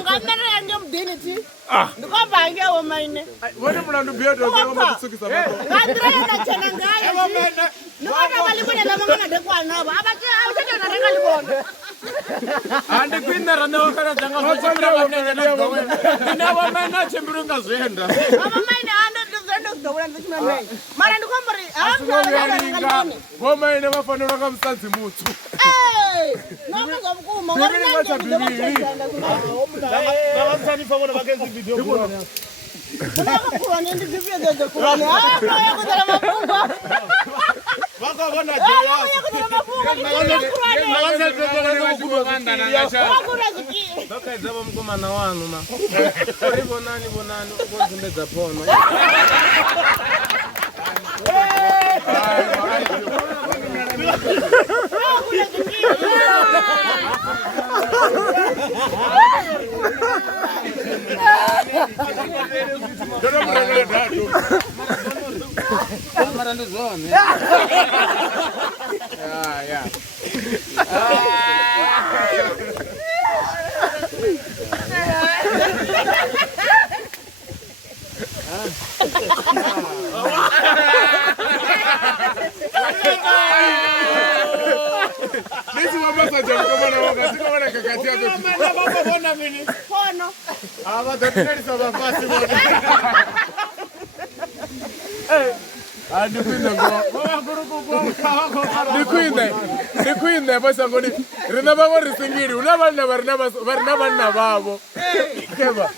ngamera yange mudiniti ndikwabhange womaine wone munandu biodo ngamutsukisa bako ngadrena chena ngayo nokona kalibona lamangana dekwanabo abake awuthetha narenga libona andi kwinera nokana dzanga zochira vanenge nadowe ndinawo mana chimburunga zvenda amaine ando ndizendo kudobula ndichimamai mara ndikombori vomaine vafanira kamusadzi mutsu nomazamukuma vavasanifa vakenzi video unakurani ndizivyezeze kurani yakuzala mafungo vakavona vakaedzava mukomana wanu ma vonani ukonzembedza pono Nisi wamasa jamkomana wakasika wana kakatia kwetu. Mwana bako bona mini pono Aba datinari sabafasi bona. Andi kwinda ngo. Ndi kwinda basa ngoni. Rina babo risingiri unabana barina babo. Keba.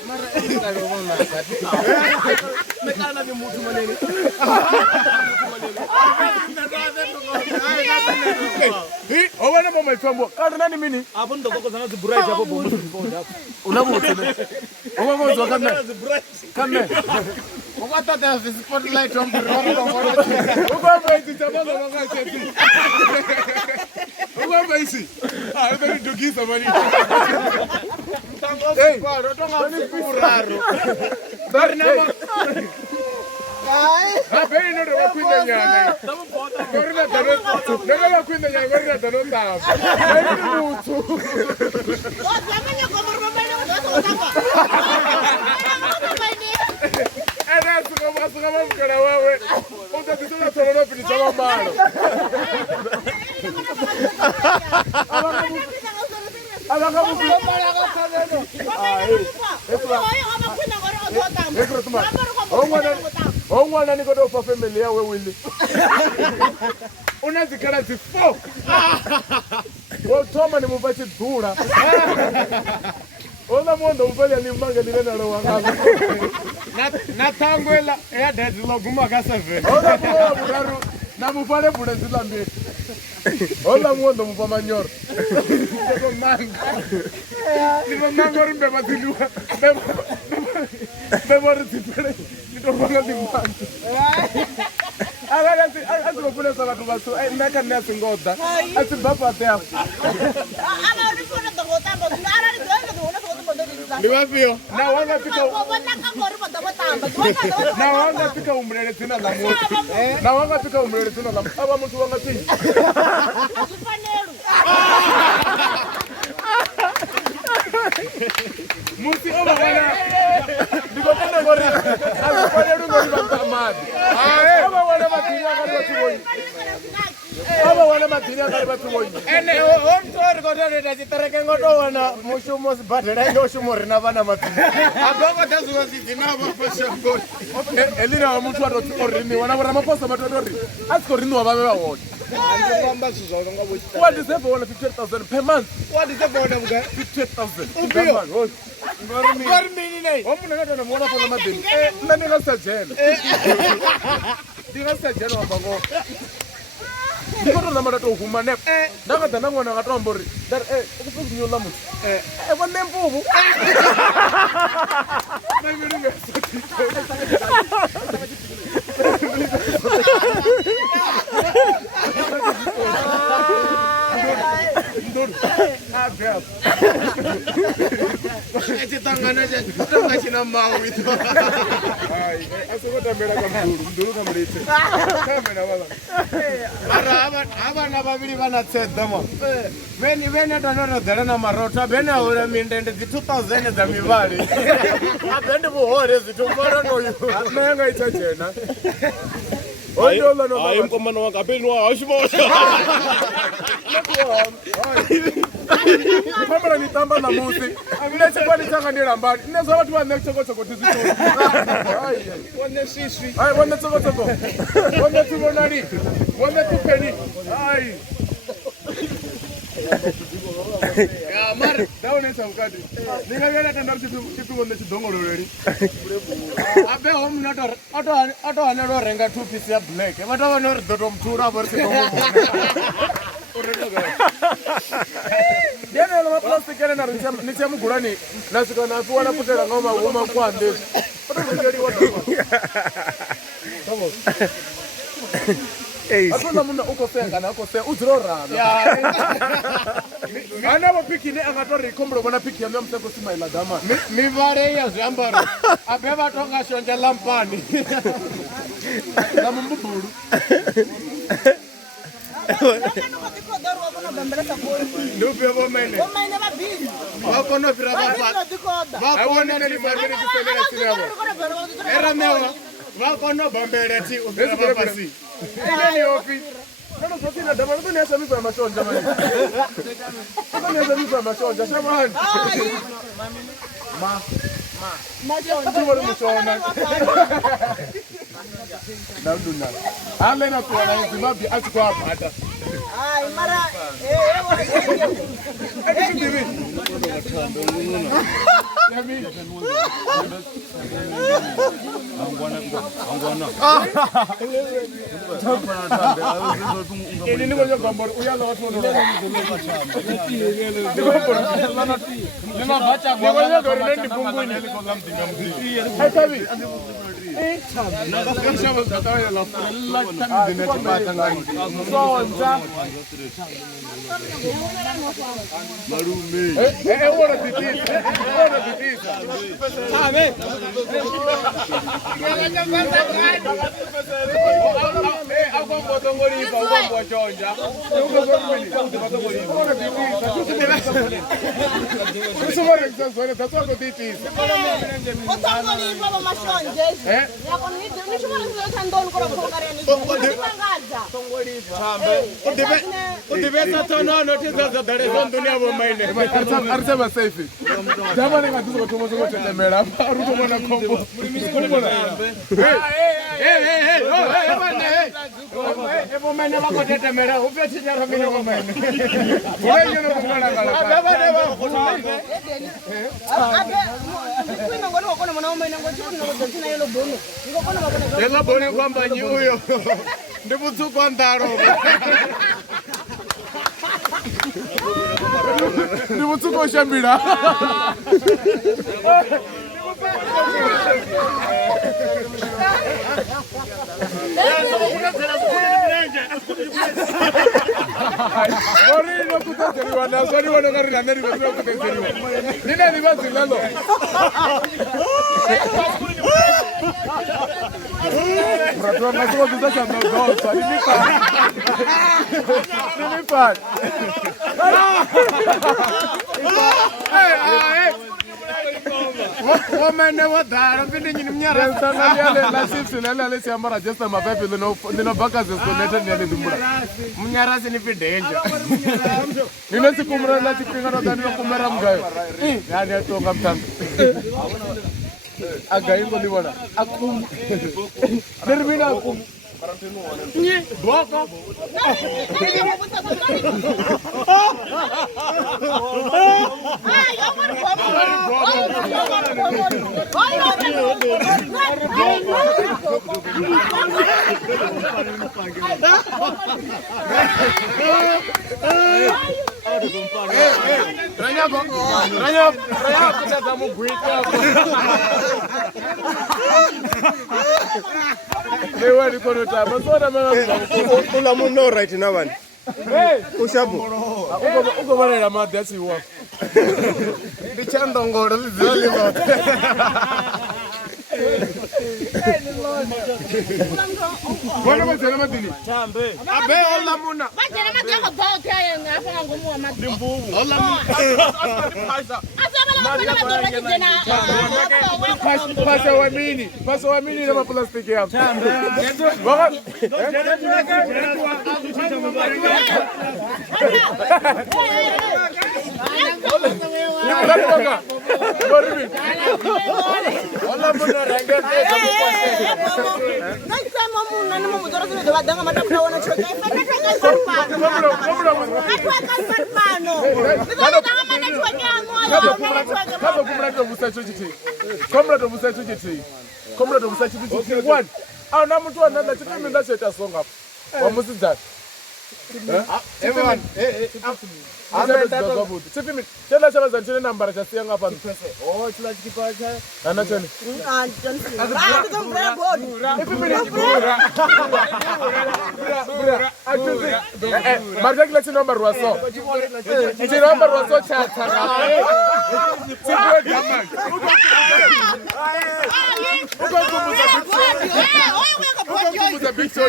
Mekana ni mtu manene. Owana mama itambo. Kana nani mini? Hapo ndo koko zana ziburai hapo bomba ziponda hapo. Unamutsene. Owamozo kana. Kana. Ugata the spotlight on the rock. Ugamba isi tabanga wakacheti. Ugamba isi. Ah, ndo ndugisa mani. Hey, tonga furaro. Barina. Abeni ndo wakwinda nyana. Barina dano. Ndo wakwinda nyana barina dano tafu. Barina mutsu. wazamanya komoro mabene wazotaka Ana suka mkana wewe. Utatitola tololo pili chama malo. Ongwana nikodo fa family yawe wili. Unazikala zifo. Wotoma ni mubachi dura. Ona mondo mfanya ni manga nilena lo wangaba. Na tangwela ya deadlock maka 7. Ona buraru na mufale bure zilambe. Ona mondo mfama nyoro. Ndiko manga. Ndiko manga rimbe matiluwa. Bebo ritipele. Ndiko manga ni manga. Asi ngopule sa batho batho naka nne singoda. Asi baba te hapo. ana rifona ndogotamba ndara ndona ndona Ni wapio? Na wanga fika Na wanga fika umrele tena la moto. Na wanga fika umrele tena la moto. Aba mtu wanga tini. Musi oba wana. Ndiko tena ngori. Asifanele ngori bakamadi. Aba wana matiria kali watu Aba wana matiria kali watu woi. Ene ontori kodore dachitareke ngoto wana mushumo sibadera ndo shumo rina bana matiria. Agogo tazuwa zizinaba pashango. Elina wa mtu ndo tikorini wana maposa matodori. Asikorini wa babe bawona. Ngamba sizolo ngabo. What is ever 50,000 per month? What is about them guy? 50,000. Ubio. Ngorimi nei. Omuna ngata na mwana kwa madeni. Nani ngasajela. Ndingasajela wabango. Ndikoto na mara to huma ne. Ndanga dana ngwana ngatombori. Dar ukufuku nyola mutu. Bone mpubu. Na ngiri ngasati. Ndor. Ah, Chitangana chitanga china mawi. Hai, asokotambira kamduru, mduru kamurite. Kamena baba. Ava na vaviri vanatsedza mo. Vene tanorodzera na marota vene aura mindende 2000 dza mivali. Abendi vuhore zvitomora noyo. Nanga itachena. Ai mkomana wanga apendwa ashibona. Kamera nitamba na musi. Amina chikwani changa ndirambani. Inezwa watu wa next choko tizito. Wone sisi. Ai wone choko. Wone tubonani. Wone tupeni. Ai. Ya mar daone samkati. Ningavela tanda chitu wone chidongoloreri. Abe home notor auto anero renga 2 piece ya black. Vata vanor dotom chura versi domo. Yena lo plastic yana ni chemu gurani. Nasika na kuona putela ngoma ngoma kwande. Asona muna ukosenga na ukose uzirora. Ana wapiki ne angatori kombro bona piki ya mseko sima ila dama. Mivare ya zambaro. Abe vatonga shonja lampani. Na mbuburu. Lupe vomene. Vakono vira vapa. Vakone ni margeri kusendera sinabo. Era mewa. Vakono bambere ti ubira vapasi. Ni ofi. Nano sotina dama ndo ni asamizo ya mashonja mani. Ndo ni asamizo ya mashonja shamani. Tuwari mshona. Nauduna. Ale na kuwa na Zimbabwe achukua hapa hata. Ai mara Ini ni ngoja gambar uyala watu wana. Lima bacha Ni ngoja gari ndi punguni. Hai tabi. Nakasema zatawa la zinatipata ngai. Sonja. Marume. Ora titisa. Ora titisa. Ave. Agora botou ngoripa, agora botou já. Isso vai resolver, tá só com titisa. Otongoli baba mashonje. Yakoni ni shimona ndoni kora kukareni. Ndipangaza. Udivesa tono notiza za Dar es Salaam dunia bomaine. Arisema safi. Jamani ngatuzo kutomoza kutetemera. Aruto mwana kombo. Bomaine wako tetemera. Upesi nyara mimi bomaine. Wewe yeye ngomwana kala. Ababa Kwina ngoni wakona mwanaume ngochi ngochi na yelo bono. Ngokona wakona. Yela bone kwamba nyi huyo. Ndibutsuko ndaro. Ni mutsuko shambira. Morino kutazeriwa na swali wana gari na neri kwa kutazeriwa. Nina ni basi lalo. Pratua nasema kutazha ndo swali nipa. Nipa. Wamene wadara vile nyini mnyara sana yale la chips na yale si amara just my baby no baka zesonete ni yale dumbura. mnyara sini fidenja. Nina sikumra na chipinga na dani kumera mgayo. Yani atonga mtanga. Againgo liwana. Akum. Termina akum. Nyi boko. Ranya kutaka mugwita. Lewa liko no tama soda mama Ula muno right now one. Hey, Ushabu. uko bale la madasi wako. Ndichandongoro liziva. Bona mazela madini. Tambe. Abe ola muna. Bajela madela boke ngapha ngomu amadi. Limbubu. Ola muna. Pasa wa mini na maplastiki yako. Comrade of such one. Our number 2 and that's a song up. What was that? Everyone. Tell us about the number just young up and Oh, it's like the party. I'm not telling Margaret, let's number was so. The number was so chat. The big show,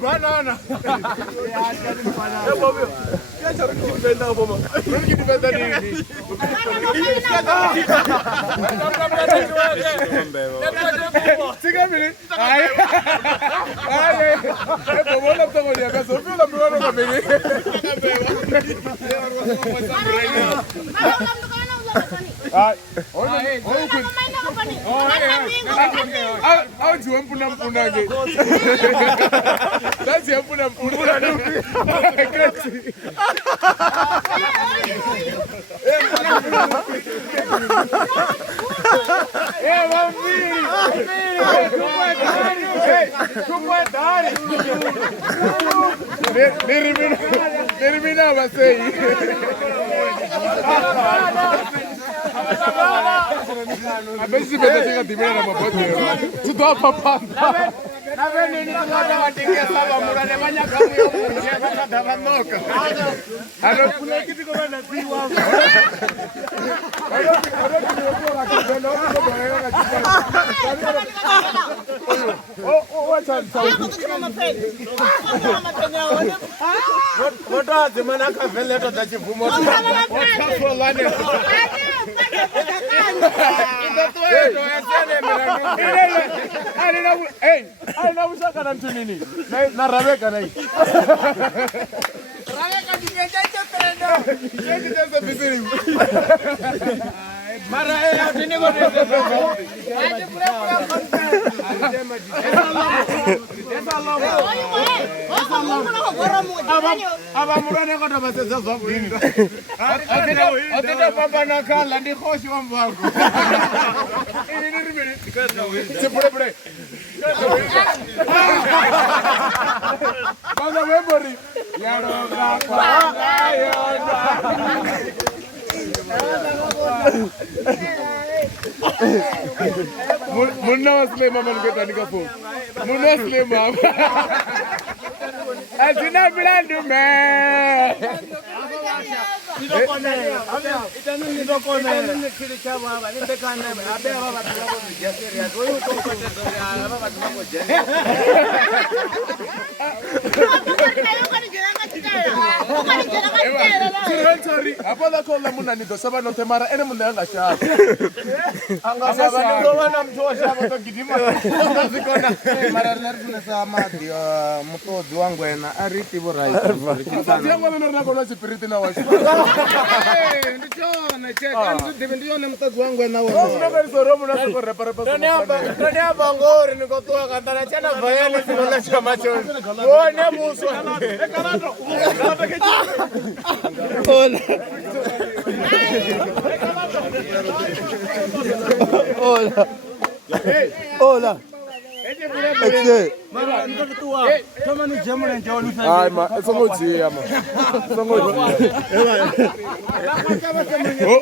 banana. Termina va sei. Abesi beta tinga timena na mabote. Tudo papa. Na veni ni ngada watinga saba murane manyaka muyo munje bakadava noka. Alo kule kitiko bana ziwa. What are the manaka veleto that you promote? Munna wasle mama ngeta nikafo. Munna wasle mama. Azina bilandu me. Sorry, apala kola muna nido saba no temara ene muna anga shaka. Anga shaka ndo wana mtu shaka to kidima. Zikona mara nervuna sama di mtozi wangu ena ariti borai. Mtozi wangu ena kola spiriti na washi. Ndicho na cheka ndio mtozi wangu ena wao. Sio bali soro muna ko repare pa. Nani hapa ngori niko toa kandana chana bayani sinola chama choni. Wone muso. Ekanato. Hola. Hola. Hola. Mama ndio tuwa. Kama ni jamu na njoo nusu. Ai ma, songoji ama. Songoji.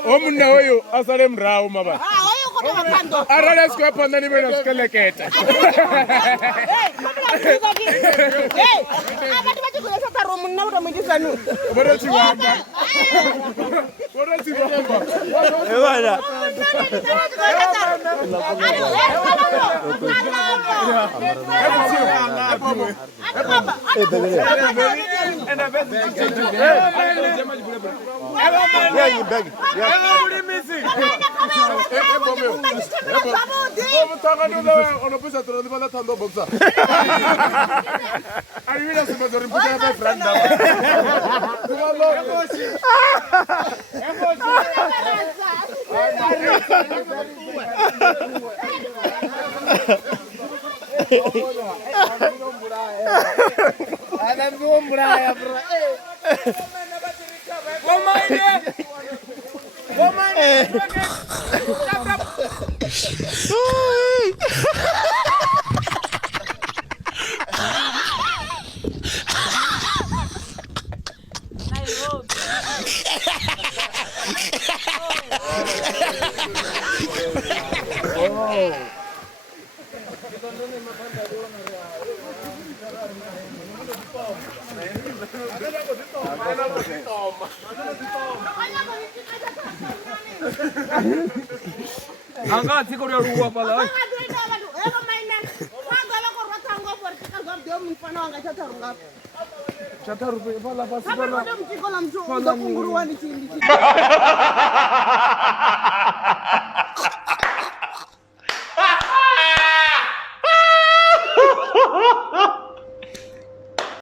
Omuna hoyo asale mrao maba. Hoyo kwa mapando. Arale sikwe panda ni bena sikeleketa. Abantu bathi kulesa room na utamwingiza nu. Bora chiwamba. Bora chiwamba. Bwana. Angkat sih kau dia lupa pala. Catar rupiah pala pasti pala.